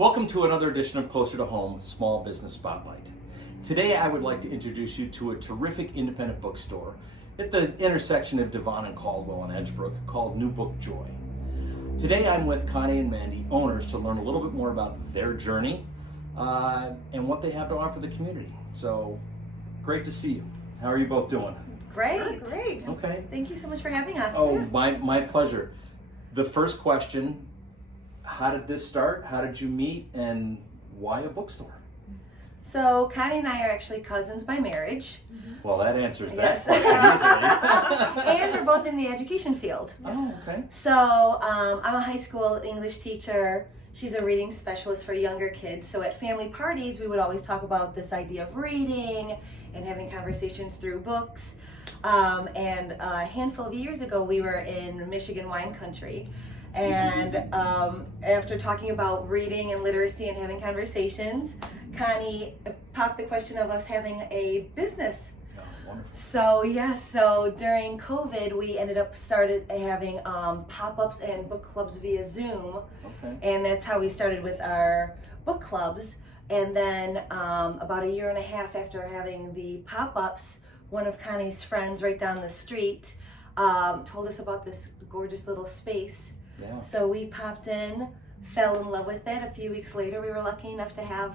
Welcome to another edition of Closer to Home, Small Business Spotlight. Today I would like to introduce you to a terrific independent bookstore at the intersection of Devon and Caldwell and Edgebrook called New Book Joy. Today I'm with Connie and Mandy, owners, to learn a little bit more about their journey and what they have to offer the community. So, great to see you. How are you both doing? Great. Great. Okay. Thank you so much for having us. Oh, my pleasure. The first question, how did this start? How did you meet, and why a bookstore? So Connie and I are actually cousins by marriage. Well, that answers Yes. that quite And we're both in the education field. easily. Oh, okay. So I'm a high school English teacher. She's a reading specialist for younger kids. So at family parties, we would always talk about this idea of reading and having conversations through books. And a handful of years ago, we were in Michigan wine country. And after talking about reading and literacy and having conversations, Connie popped the question of us having a business. Oh, wonderful. So during COVID, we ended up started having pop-ups and book clubs via Zoom. Okay. And that's how we started with our book clubs. And then about a year and a half after having the pop-ups, one of Connie's friends right down the street told us about this gorgeous little space. Yeah. So we popped in, fell in love with it. A few weeks later, we were lucky enough to have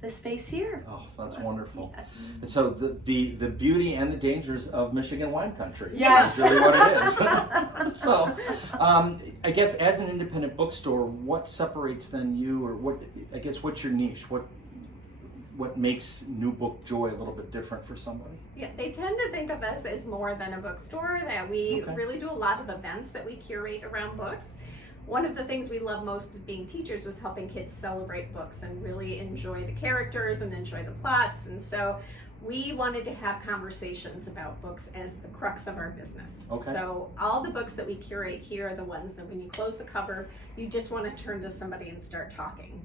the space here. Oh, that's wonderful. Yes. And so the beauty and the dangers of Michigan wine country. Yes. Is really what it is. So, I guess as an independent bookstore, what separates then you, or what's your niche? What makes New Book Joy a little bit different for somebody? Yeah, they tend to think of us as more than a bookstore, that we Okay. really do a lot of events that we curate around books. One of the things we love most as being teachers was helping kids celebrate books and really enjoy the characters and enjoy the plots. And so we wanted to have conversations about books as the crux of our business. Okay. So all the books that we curate here are the ones that when you close the cover, you just want to turn to somebody and start talking.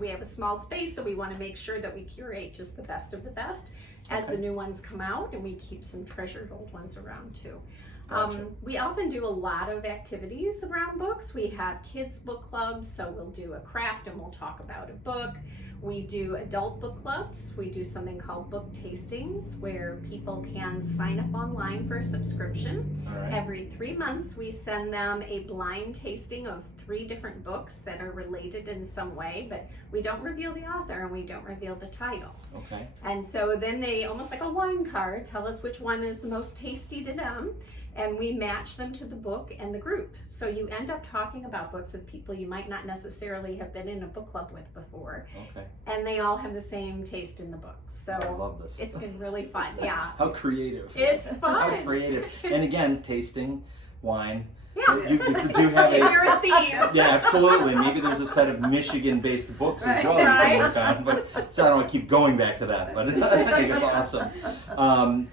We have a small space, so we want to make sure that we curate just the best of the best as Okay. the new ones come out, and we keep some treasured old ones around too. Gotcha. We often do a lot of activities around books. We have kids book clubs, so we'll do a craft and we'll talk about a book. We do adult book clubs. We do something called book tastings, where people can sign up online for a subscription. All right. Every 3 months, we send them a blind tasting of 3 different books that are related in some way, but we don't reveal the author and we don't reveal the title. Okay. And so then they, almost like a wine card, tell us which one is the most tasty to them, and we match them to the book and the group. So you end up talking about books with people you might not necessarily have been in a book club with before, Okay. and they all have the same taste in the books. So I love this. it's been really fun. Yeah. How creative. It's How fun. creative. And again, tasting wine. Yeah. You do have If you're a. a theme. Yeah, absolutely. Maybe there's a set of Michigan-based books as well you can Right. work on. But so I don't want to keep going back to that, but I think it's awesome.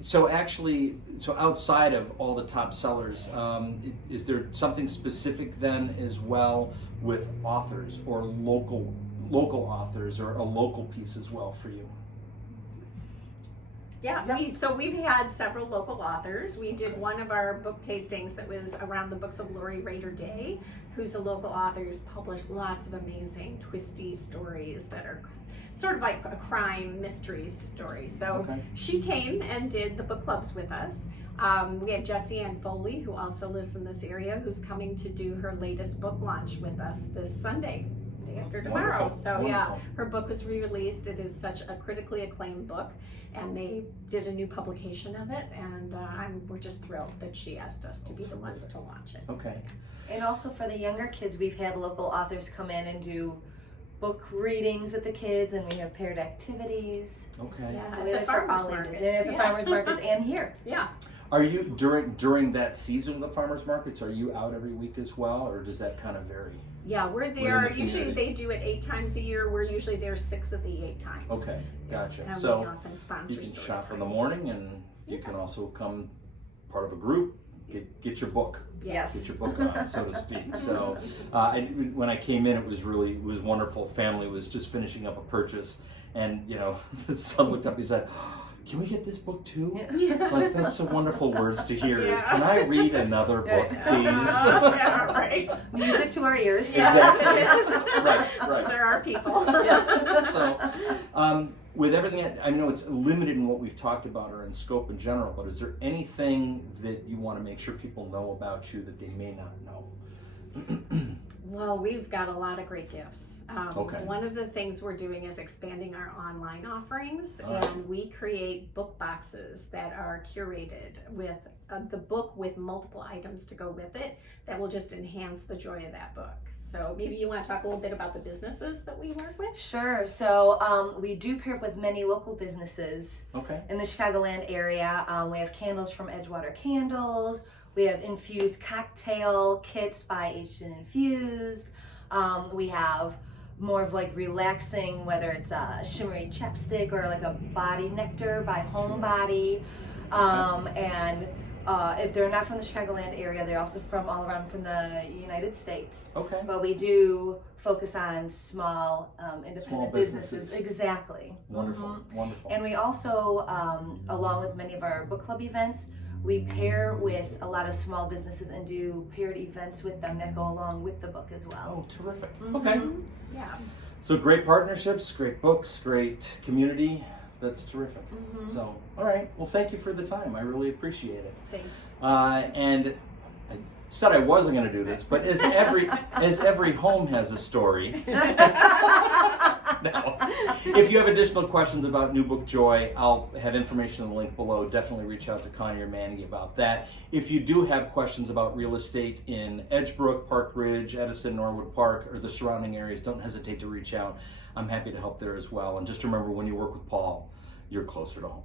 So outside of all the top sellers, is there something specific then as well with authors or local authors, or a local piece as well for you? Yeah, we've had several local authors. We did one of our book tastings that was around the books of Lori Rader Day, who's a local author who's published lots of amazing twisty stories that are sort of like a crime mystery story. So Okay. she came and did the book clubs with us. We have Jessie Ann Foley, who also lives in this area, who's coming to do her latest book launch with us this Sunday, day after tomorrow. Wonderful. So yeah, Wonderful. her book was re-released. It is such a critically acclaimed book, and they did a new publication of it, and we're just thrilled that she asked us to be the ones to launch it. Okay. And also for the younger kids, we've had local authors come in and do book readings with the kids, and we have paired activities. Okay. Yeah, So at we the have it for farmers all ages. markets. And at the Yeah. farmers markets and here. Yeah. Are you during that season of the farmers markets? Are you out every week as well, or does that kind of vary? Yeah, we're Within there. the Usually community. they do it 8 times a year. We're usually there 6 of the 8 times. Okay, gotcha. And we So often sponsor you can story shop in time. the morning, and you can also come part of a group. Get your book. Yes. Get your book on, so to speak. So, when I came in, it was wonderful. Family was just finishing up a purchase, and the son looked up. He said, can we get this book too? Yeah. It's like, that's so wonderful words to hear is, can I read another book, please? Yeah, right. Music to our ears. Exactly. Yes, it is. Right. Those are our people. Yes. So, with everything, I know it's limited in what we've talked about or in scope in general, but is there anything that you want to make sure people know about you that they may not know? Well, we've got a lot of great gifts. Okay. One of the things we're doing is expanding our online offerings, All right. and we create book boxes that are curated with the book with multiple items to go with it that will just enhance the joy of that book. So maybe you want to talk a little bit about the businesses that we work with? Sure. So we do pair up with many local businesses Okay. in the Chicagoland area. We have candles from Edgewater Candles. We have infused cocktail kits by Aged and Infused. We have more of like relaxing, whether it's a shimmery chapstick or like a body nectar by Homebody. And if they're not from the Chicagoland area, they're also from all around from the United States. Okay. But we do focus on small independent Small businesses. businesses. Exactly. Wonderful. Wonderful. And we also, along with many of our book club events, we pair with a lot of small businesses and do paired events with them that go along with the book as well. Oh, terrific. Mhm. Okay. Yeah. So great partnerships, great books, great community. That's terrific. Mhm. So, all right. Well, thank you for the time. I really appreciate it. Thanks. And I said I wasn't going to do this, but as every home has a story. No. If you have additional questions about New Book Joy, I'll have information in the link below. Definitely reach out to Connie or Mandy about that. If you do have questions about real estate in Edgebrook, Park Ridge, Edison, Norwood Park, or the surrounding areas, don't hesitate to reach out. I'm happy to help there as well. And just remember, when you work with Paul, you're closer to home.